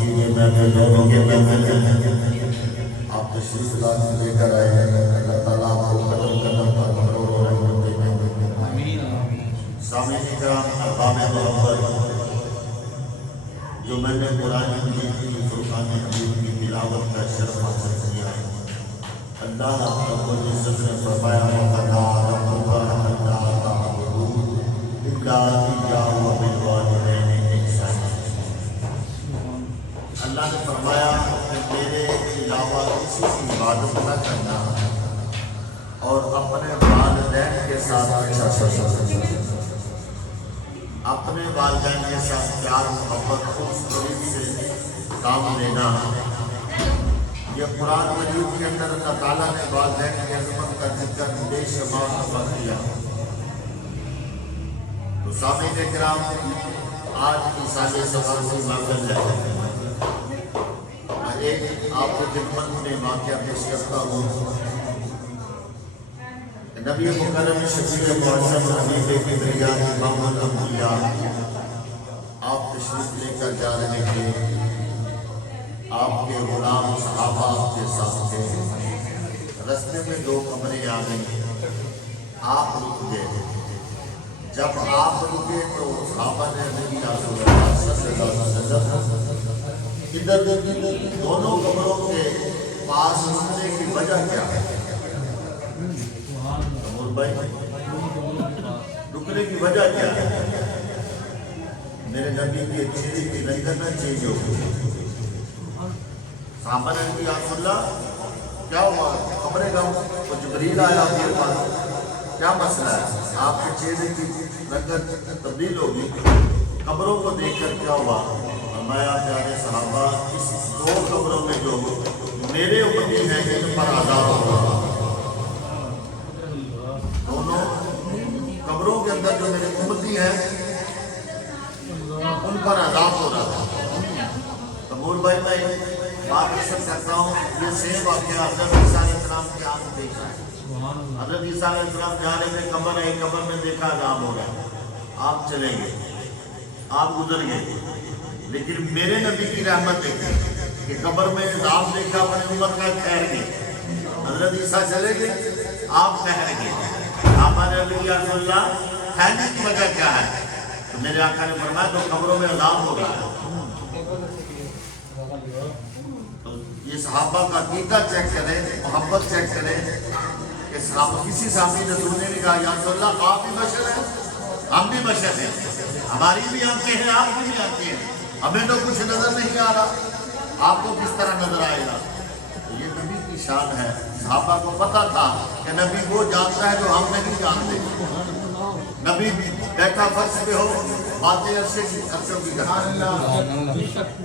یہ محفل دونوں کے محفل ہیں، آپ تشریف لانے لے کر آئے ہیں، اللہ تعالیٰ آپ کو قدم قدم پر مغرور و رحمت دے۔ سامعین کرام، ارباب محبت، جو میں نے قرآن مجید کی فرقان حمید کی تلاوت کا شرف حاصل کیا ہے، اللہ رب العزت نے فرمایا وَقَضَىٰ رَبُّكَ أَلَّا تَعْبُدُوا إِلَّا إِيَّاهُ وَبِالْوَالِدَيْنِ إِحْسَانًا۔ اللہ نے فرمایا کہ میرے علاوہ کسی کی عبادت نہ کرنا اور اپنے والدین کے ساتھ اچھا سلوک، اپنے والدین کے ساتھ پیار محبت اس طریق سے کام لینا۔ یہ قرآن مجید کے اندر اللہ تعالیٰ نے والدین کی عظمت کا ذکر بے شمار دفعہ کیا۔ تو سامعین کرام، آج کی سال سفر کی محفل ہے، ایک آپ کو خدمت میں واقعہ پیش کرتا ہوں۔ نبی مکرم شفیع معظم حبیب کبریا امام الانبیاء آپ تشریف لے کر جا رہے تھے، آپ کے غلام صحابہ آپ کے ساتھ تھے، رستے میں دو قبریں آ گئیں، آپ رک گئے۔ جب آپ رکے تو صحابہ نے نبی رسول اللہ صلی اللہ علیہ وسلم ادھر دونوں قبروں کے پاس رکنے کی وجہ کیا ہے؟ امور بھائی، رکنے کی وجہ کیا ہے؟ میرے نبی کی چیزی کی نہیں کرنا چیز ہو گئی۔ صحابہ نے کہا یا رسول اللہ کیا ہوا؟ خبریں گاؤں تو جبریل آیا آپ کے پاس، کیا مسئلہ ہے؟ آپ کی چیزی کی رنگت تبدیل ہوگی، قبروں کو دیکھ کر کیا ہوا؟ فرمایا پیارے صحابہ، اس دو قبروں میں جو میرے امتی ہیں ان پر عذاب ہو رہا ہے۔ دونوں قبروں کے اندر جو میرے امتی ہیں ان پر عذاب ہو رہا ہے۔ تمور بھائی میں بات اکثر کرتا ہوں، یہ سیم واقعہ حضرت عیسیٰ علیہ السلام کی آنکھ دیکھا ہے۔ حضرت عیسیٰ علیہ السلام جا رہے تھے، قبر ہے، قبر میں دیکھا عذاب ہو رہا ہے، آپ چلیں گے، آپ گزر گئے، لیکن میرے نبی کی رحمت دیکھی کہ قبر میں عذاب دیکھا، اپنی امت کا ٹھہر گئے، حضرت عیسیٰ چلے گئے، آپ ٹھہر گئے۔ آپ نے رسول اللہ ٹھہرنے کی وجہ کیا ہے؟ تو میرے آقا نے فرمایا تو قبروں میں عذاب ہو رہا ہے۔ تو یہ صحابہ کا عقیدہ چیک کریں، محبت چیک کریں کہ کسی صحابی نے سننے نے کہا یا رسول اللہ آپ بھی بشر ہیں، ہم بھی بشر ہیں، ہماری بھی آنکھیں ہیں، آپ کی بھی آنکھیں ہیں، ہمیں تو کچھ نظر نہیں آ رہا، آپ کو کس طرح نظر آئے گا؟ یہ نبی کی شان ہے۔ صحابہ کو پتا تھا کہ نبی وہ جانتا ہے جو ہم نہیں جانتے۔ نبی بیٹھا فرش پہ ہو، باتیں عرصوں کی کرتا ہے۔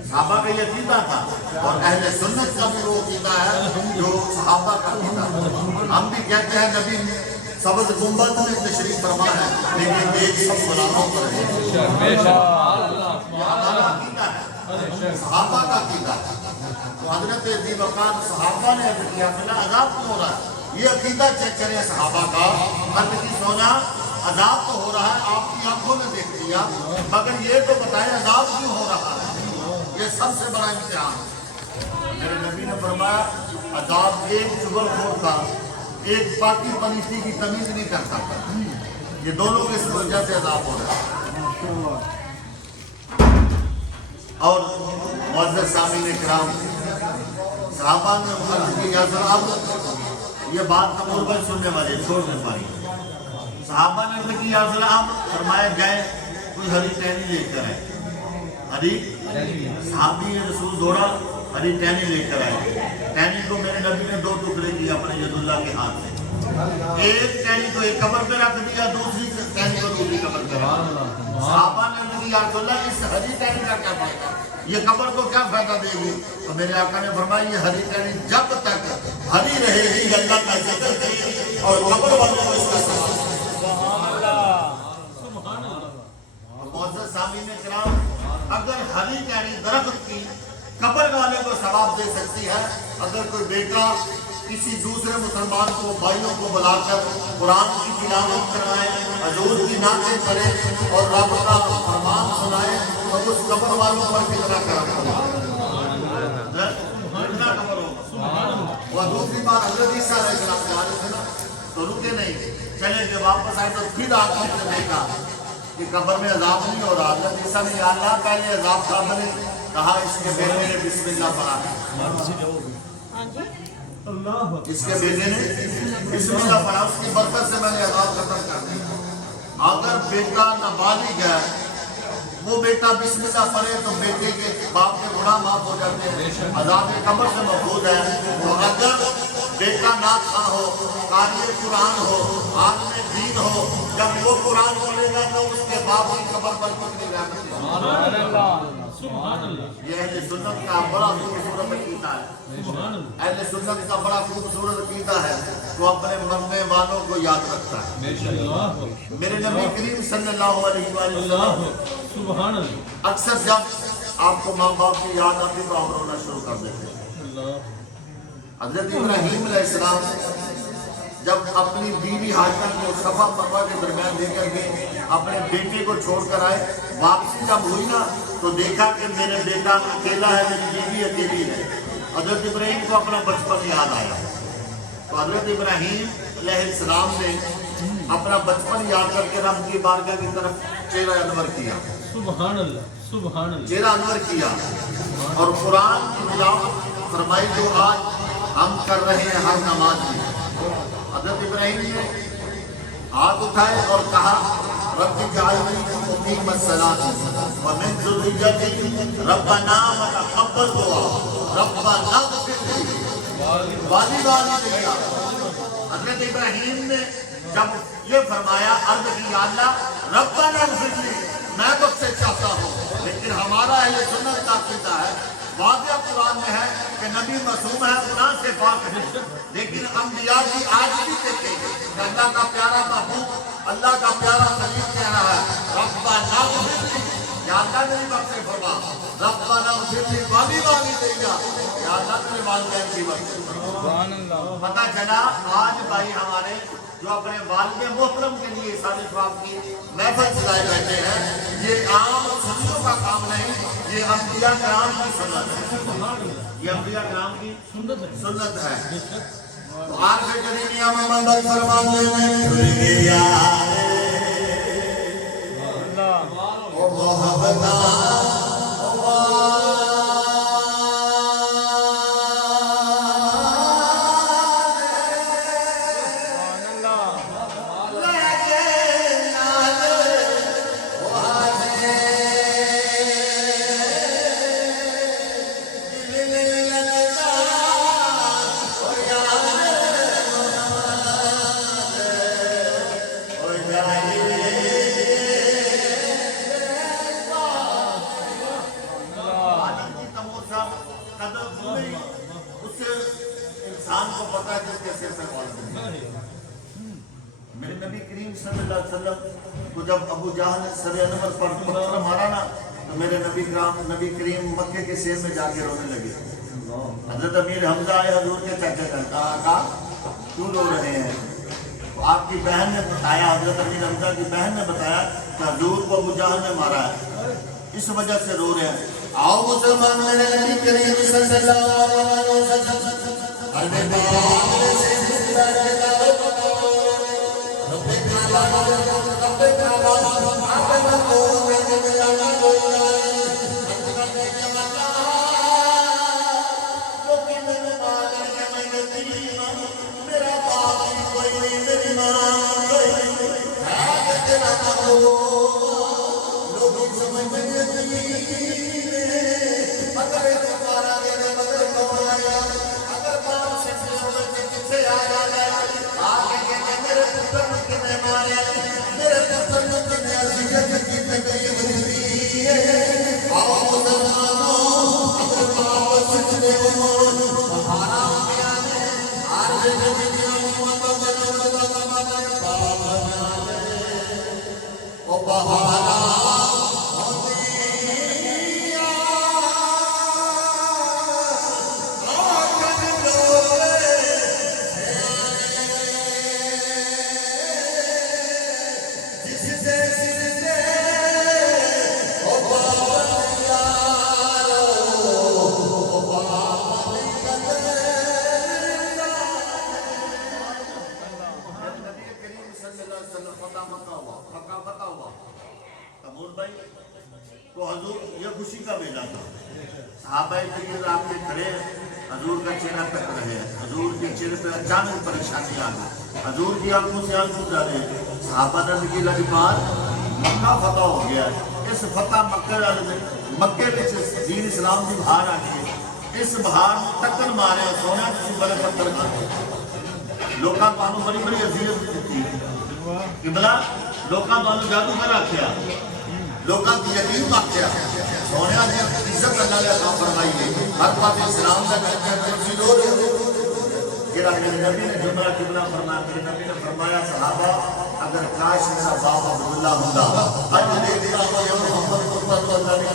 صحابہ کا یہ عقیدہ تھا، اور اہل سنت کا بھی وہ عقیدہ ہے جو صحابہ کا عقیدہ ہے۔ ہم بھی کہتے ہیں نبی سبز گنبد میں تشریف فرما ہے، لیکن ایک سب غلاموں پر ہے۔ ہمارا عقیدہ ہے، صحابہ کا عقیدہ ہے۔ تو حضرت ذی وقار صحابہ نے عرض کیا کہ عذاب کیوں ہو رہا ہے؟ یہ عقیدہ چیک کریں صحابہ کا، عرض کی سونا عذاب تو ہو رہا ہے، آپ کی آنکھوں نے دیکھ لیا، مگر یہ تو بتائیں عذاب کیوں ہو رہا ہے؟ یہ سب سے بڑا امتحان ہے۔ میرے نبی نے فرمایا عذاب ایک چغل خور کا ایک پاکی پلیتی کی تمیز نہیں کرتا، یہ دونوں کی وجہ سے عذاب ہو رہا ہے۔ اور معزز سامعین کرام، صحابہ نے عرض کی یا صاحب یہ بات قبول پر سننے والے چھوڑ نہیں پائی۔ صحابہ نے عرض کی یا رسول اللہ، آپ فرمائے گئے کوئی ہری ٹہنی لے کر آئے، ہری صحابی رسول دوڑا، ہری ٹہنی لے کر آئے۔ ٹہنی کو میرے نبی نے دو ٹکڑے کیے اپنے ید اللہ کے ہاتھ میں، ایک ٹہنی کو ایک قبر پہ رکھ دیا، دوسری ٹہنی کو دوسری قبر پہ رکھ دیا۔ صحابہ نے عرض کی یا رسول اللہ اس ہری ٹہنی کا کیا فائدہ، یہ قبر کو کیا فائدہ دے گی؟ تو میرے آقا نے فرمایا یہ ہری ٹہنی جب تک ہری رہے گی اللہ کا ذکر کرے اور قبر والوں کو اس کا ثواب۔ معزز سامعین کرام، اگر ہری ٹہنی درخت کی قبر والے کو ثواب دے سکتی ہے، اگر کوئی بیٹا کسی دوسرے مسلمان کو بھائیوں کو بلا کر قرآن کی تلاوت کرائے، حضور کی نعتیں پڑھے اور رب کا فرمان سنائے، تو اس قبر والوں پر کتنا کرم ہوگا۔ بعد حضرت عیسیٰ علیہ السلام کے والد تھے نا تو رکے نہیں، چلے گئے واپس آئے تو پھر آنکھوں سے دیکھا کہ قبر میں عذاب نہیں ہو رہا۔ حضرت عیسیٰ نے یا اللہ پہلے عذاب تھا، میں نے کہا اس کے بیٹے نے بسم اللہ پڑھا ہے، اس کے بیٹے نے بسم اللہ پڑھا، اس کی برکت سے میں نے عذاب ختم کر دیا۔ اگر بیٹا نابالغ ہے وہ بیٹا بسم اللہ پڑھے تو بیٹے کے باپ کے گناہ معاف ہو جاتے ہیں، عذاب قبر سے محفوظ ہے۔ تو اگر بیٹا ناخواں ہو، قاری قرآن ہو، عالم دین ہو، جب وہ قرآن پڑھے گا تو اس کے باپ کی قبر پر کتنی رحمت ہے۔ یہ اہل سنت کا بڑا خوبصورت عقیدہ ہے، اہل سنت کا بڑا خوبصورت عقیدہ ہے، تو اپنے مرنے والوں کو یاد رکھتا ہے۔ میرے نبی کریم صلی اللہ علیہ وسلم اکثر جب آپ کو ماں باپ کی یاد آتی تو آپ رونا شروع کر دیتے ہیں۔ حضرت ابراہیم علیہ السلام جب اپنی بیوی ہاجرہ کو صفا مروا کے درمیان لے کر کے اپنے بیٹے کو چھوڑ کر آئے، واپسی جب ہوئی نا تو دیکھا کہ میرا بیٹا اکیلا ہے، میری بیوی اکیلی ہے۔ حضرت ابراہیم کو اپنا بچپن یاد آیا، تو حضرت ابراہیم علیہ السلام نے اپنا بچپن یاد کر کے رب کی بارگاہ کی طرف چہرہ انور کیا، سبحان اللہ سبحان اللہ، چہرہ انور کیا اور قرآن کی تلاوت فرمائی جو آج ہم کر رہے ہیں ہر نماز میں۔ حضرت ابراہیم نے ہاتھ اٹھائے اور کہا رب اجعلنی مقیم الصلاۃ ومن ذریتی ربنا وتقبل دعا ربنا اغفر لی ولی حضرت ابراہیم نے جب یہ فرمایا عرض کی یا اللہ ربنا اغفر لی، میں تو سے چاہتا ہوں، لیکن ہمارا اہل سنت کا عقیدہ ہے، واضح قرآن میں ہے کہ نبی معصوم ہے، گناہ سے پاک ہے، لیکن انبیاء کی آج بھی دیکھیں کہ اللہ کا پیارا محبوب، اللہ کا پیارا خلیل کہہ رہا ہے ربنا اغفر لی، یا اللہ میری بخش فرما، ربنا اغفر لی والی دیگا، یا اللہ میرے والدین کی بخش۔ پتہ چلا آج بھائی ہمارے جو اپنے والد محترم کے لیے سارے ثواب کی محفل چلائے بیٹھے ہیں، یہ عام سنیوں کا کام نہیں، یہ انبیاء کرام کی سنت ہے، یہ انبیاء کرام کی سنت ہے۔ تو آج کے قریبی محمد فرمانے میں یار او محبت میرے نبی کریم صلی اللہ علیہ وسلم کو جب ابو جہل نے سر انور پر پتھر مارا نا تو میرے نبی کریم مکے کے شہر میں جا کے رونے لگے۔ حضرت امیر حمزہ آئے حضور کے چچا کا، کہا کیوں رو رہے ہیں؟ تو آپ کی بہن نے بتایا، حضرت امیر حمزہ کی بہن نے بتایا کہ حضور کو ابو جہل نے مارا ہے، اس وجہ سے رو رہے ہیں۔ آؤ مسلمان میرے نبی کریم صلی اللہ علیہ وسلم میرے بھائی تو حضور یہ خوشی کا میلہ تھا. صحابہ کرام کے کھڑے حضور کا چہرہ تک رہے. حضور کے چہرے پہ اچانک پریشانی آ گئی. حضور کی آنکھوں سے آنسو ڈالے. صحابہ نے کی لجبار مکہ فتح ہو گیا. اس فتح مکے میں دین اسلام کی بہار آ گئی. اس بہار میں ٹکر مارے سونا کسی بڑے پتھر مارے. لوکاں پانو بڑی بڑی عزیت دیتی قبلہ. لوکاں پانو جادو کرا کیا. لوکاں کی یقین مانگیا. سونا نے عزت اللہ نے عطا فرمائی ہے. ہر بات اسلام کا کرسی دو کہ میرے نبی نے جملہ قبلہ فرمایا. میرے نبی نے فرمایا صحابہ اگر کاش میرا باپ عبداللہ ہوتا آج دیکھتا ہوں یہ محمد کو اللہ نے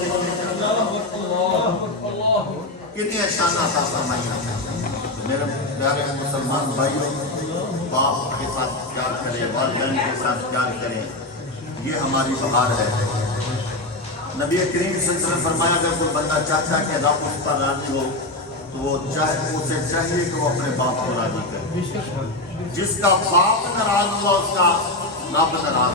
کتنی اشانہ عطا فرمائی ہے. میرے پیارے مسلمان بھائیوں باپ کے ساتھ پیار کریں والدین کے ساتھ پیار کریں. یہ ہماری بہار ہے. نبی کریم صلی اللہ علیہ وسلم نے فرمایا اگر کوئی بندہ چاہتا کہ رب اس پر راضی ہو تو وہ اسے چاہیے کہ وہ اپنے باپ کو راضی کرے. جس کا باپ ناراض ہوا اس کا رب ناراض